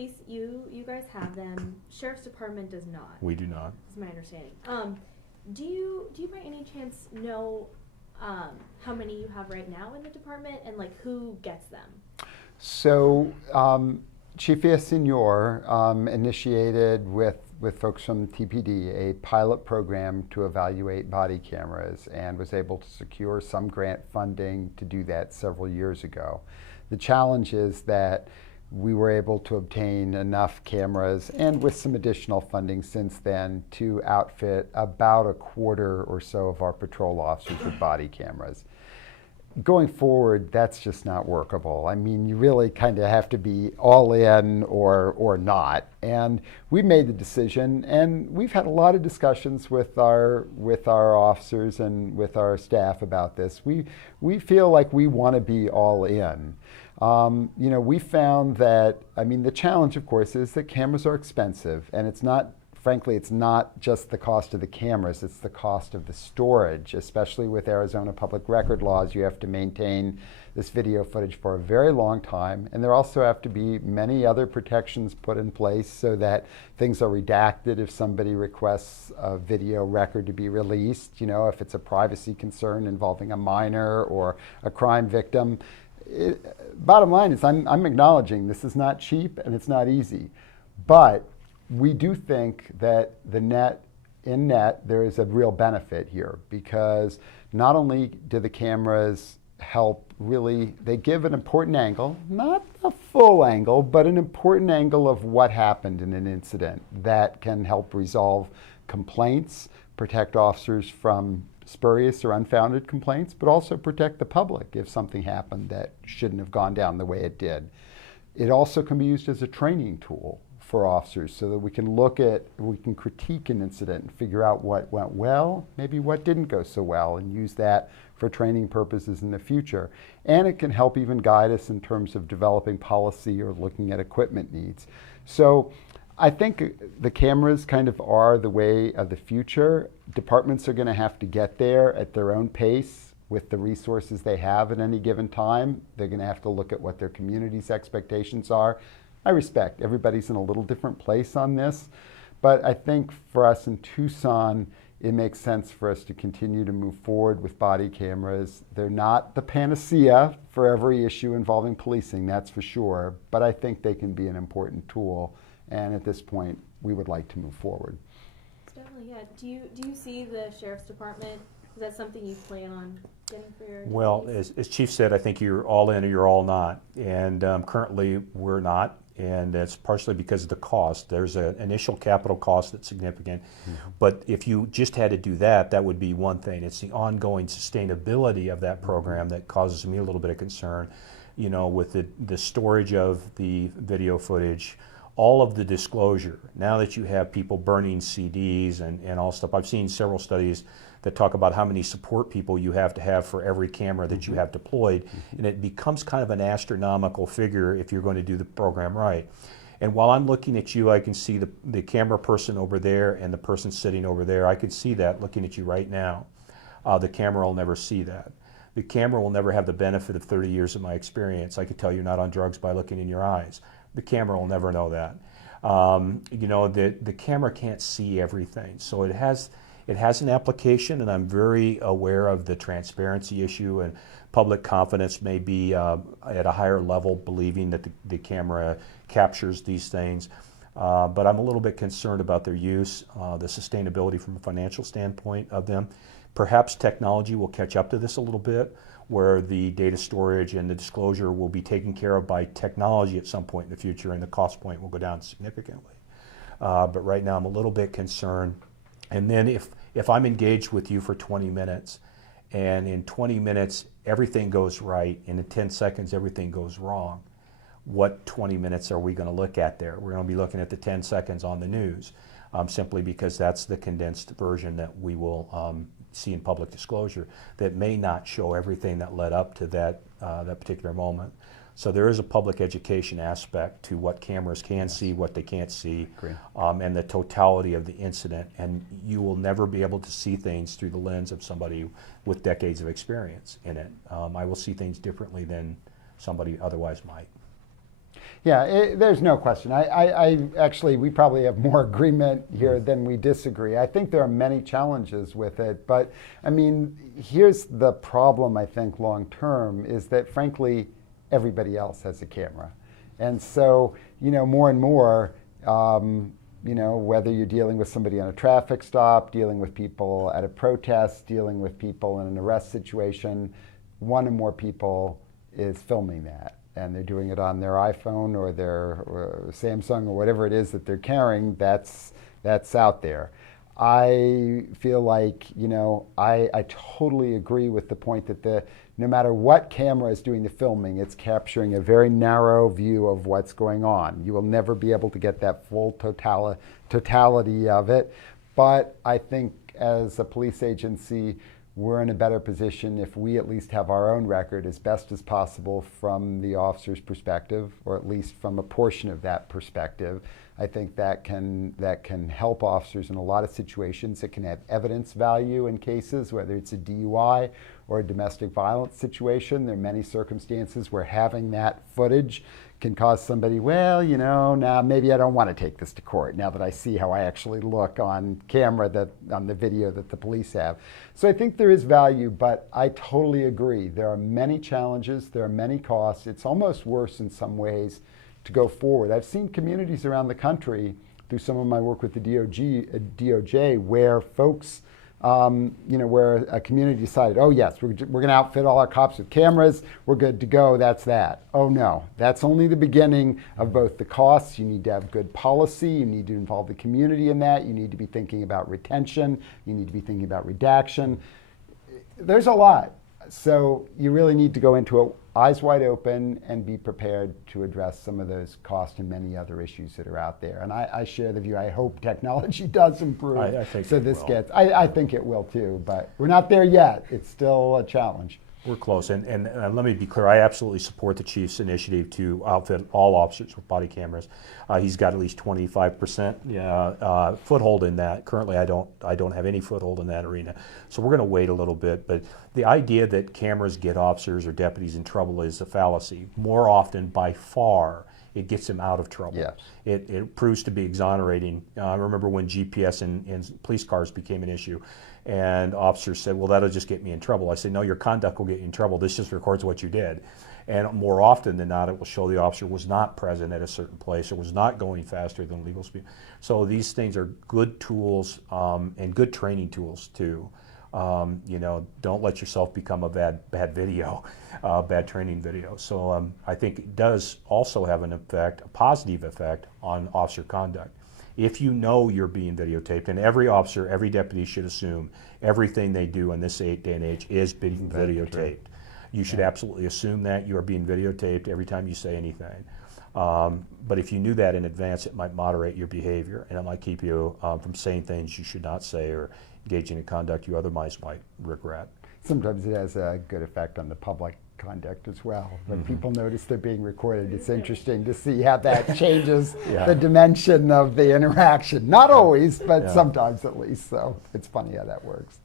police, you guys have them. Sheriff's Department does not. We do not. Is my understanding. Do you by any chance know how many you have right now in the department and like who gets them? So Chief Villaseñor initiated with folks from TPD a pilot program to evaluate body cameras and was able to secure some grant funding to do that several years ago. The challenge is that we were able to obtain enough cameras and with some additional funding since then to outfit about a quarter or so of our patrol officers with body cameras. Going forward, that's just not workable. I mean, you really kind of have to be all in or not. And we made the decision, and we've had a lot of discussions with our officers and with our staff about this. We feel like we want to be all in. You know, we found that, I mean, the challenge, of course, is that cameras are expensive, and it's not, frankly, it's not just the cost of the cameras, it's the cost of the storage, especially with Arizona public record laws. You have to maintain this video footage for a very long time, and there also have to be many other protections put in place so that things are redacted if somebody requests a video record to be released, you know, if it's a privacy concern involving a minor or a crime victim. Bottom line is I'm acknowledging this is not cheap and it's not easy, but we do think that in net there is a real benefit here, because not only do the cameras help really, they give an important angle, not a full angle, but an important angle of what happened in an incident that can help resolve complaints, protect officers from spurious or unfounded complaints, but also protect the public if something happened that shouldn't have gone down the way it did. It also can be used as a training tool for officers so that we can critique an incident and figure out what went well, maybe what didn't go so well, and use that for training purposes in the future. And it can help even guide us in terms of developing policy or looking at equipment needs. So I think the cameras kind of are the way of the future. Departments are going to have to get there at their own pace with the resources they have at any given time. They're going to have to look at what their community's expectations are. I respect everybody's in a little different place on this, but I think for us in Tucson, it makes sense for us to continue to move forward with body cameras. They're not the panacea for every issue involving policing, that's for sure, but I think they can be an important tool. And at this point, we would like to move forward. Definitely, yeah. Do you see the Sheriff's Department, is that something you plan on getting for your Well, deputies? as Chief said, I think you're all in or you're all not. And currently, we're not. And that's partially because of the cost. There's an initial capital cost that's significant. Mm-hmm. But if you just had to do that, that would be one thing. It's the ongoing sustainability of that program that causes me a little bit of concern. You know, with the storage of the video footage, all of the disclosure. Now that you have people burning CDs and all stuff, I've seen several studies that talk about how many support people you have to have for every camera that you have deployed, and it becomes kind of an astronomical figure if you're going to do the program right. And while I'm looking at you, I can see the camera person over there and the person sitting over there. I could see that looking at you right now. The camera will never see that. The camera will never have the benefit of 30 years of my experience. I could tell you're not on drugs by looking in your eyes. The camera will never know that. You know, the camera can't see everything. So it has an application, and I'm very aware of the transparency issue, and public confidence may be at a higher level, believing that the camera captures these things. But I'm a little bit concerned about their use, the sustainability from a financial standpoint of them. Perhaps technology will catch up to this a little bit, where the data storage and the disclosure will be taken care of by technology at some point in the future, and the cost point will go down significantly. But right now I'm a little bit concerned. And then if I'm engaged with you for 20 minutes, and in 20 minutes everything goes right, and in 10 seconds everything goes wrong, what 20 minutes are we going to look at there? We're going to be looking at the 10 seconds on the news, simply because that's the condensed version that we will see in public disclosure, that may not show everything that led up to that particular moment. So there is a public education aspect to what cameras can see, what they can't see, and the totality of the incident. And you will never be able to see things through the lens of somebody with decades of experience in it. I will see things differently than somebody otherwise might. Yeah, there's no question. I actually, we probably have more agreement here than we disagree. I think there are many challenges with it, but I mean, here's the problem, I think, long term, is that frankly, everybody else has a camera. And so, more and more, whether you're dealing with somebody on a traffic stop, dealing with people at a protest, dealing with people in an arrest situation, one or more people is filming that. And they're doing it on their iPhone or their Samsung or whatever it is that they're carrying, that's out there. I feel like, I totally agree with the point that no matter what camera is doing the filming, it's capturing a very narrow view of what's going on. You will never be able to get that full totality of it. But I think as a police agency, we're in a better position if we at least have our own record as best as possible from the officer's perspective, or at least from a portion of that perspective. I think that can help officers in a lot of situations. It can have evidence value in cases, whether it's a DUI or a domestic violence situation. There are many circumstances where having that footage can cause somebody, well, now maybe I don't want to take this to court now that I see how I actually look on camera, on the video that the police have. So I think there is value, but I totally agree. There are many challenges, there are many costs. It's almost worse in some ways to go forward. I've seen communities around the country through some of my work with the DOJ where folks, where a community decided, oh yes, we're going to outfit all our cops with cameras, we're good to go, that's that. Oh no, that's only the beginning of both the costs. You need to have good policy, you need to involve the community in that, you need to be thinking about retention, you need to be thinking about redaction. There's a lot. So you really need to go into it eyes wide open and be prepared to address some of those costs and many other issues that are out there. And I share the view, I hope technology does improve. I think so it this will. I think it will too, but we're not there yet. It's still a challenge. We're close, and let me be clear, I absolutely support the chief's initiative to outfit all officers with body cameras. He's got at least 25% foothold in that. Currently, I don't have any foothold in that arena. So we're going to wait a little bit, but the idea that cameras get officers or deputies in trouble is a fallacy. More often, by far, it gets them out of trouble. Yes. It proves to be exonerating. I remember when GPS in police cars became an issue, and officers said, well, that'll just get me in trouble. I said, no, your conduct will get you in trouble. This just records what you did. And more often than not, it will show the officer was not present at a certain place or was not going faster than legal speed. So these things are good tools and good training tools too. Don't let yourself become a bad video, bad training video. So I think it does also have an effect, a positive effect on officer conduct. If you know you're being videotaped, and every officer, every deputy should assume everything they do in this day and age is being videotaped. You should absolutely assume that you are being videotaped every time you say anything. But if you knew that in advance, it might moderate your behavior, and it might keep you from saying things you should not say or engaging in conduct you otherwise might regret. Sometimes it has a good effect on the public conduct as well. When people notice they're being recorded, it's interesting to see how that changes the dimension of the interaction. Not always, but sometimes at least. So it's funny how that works.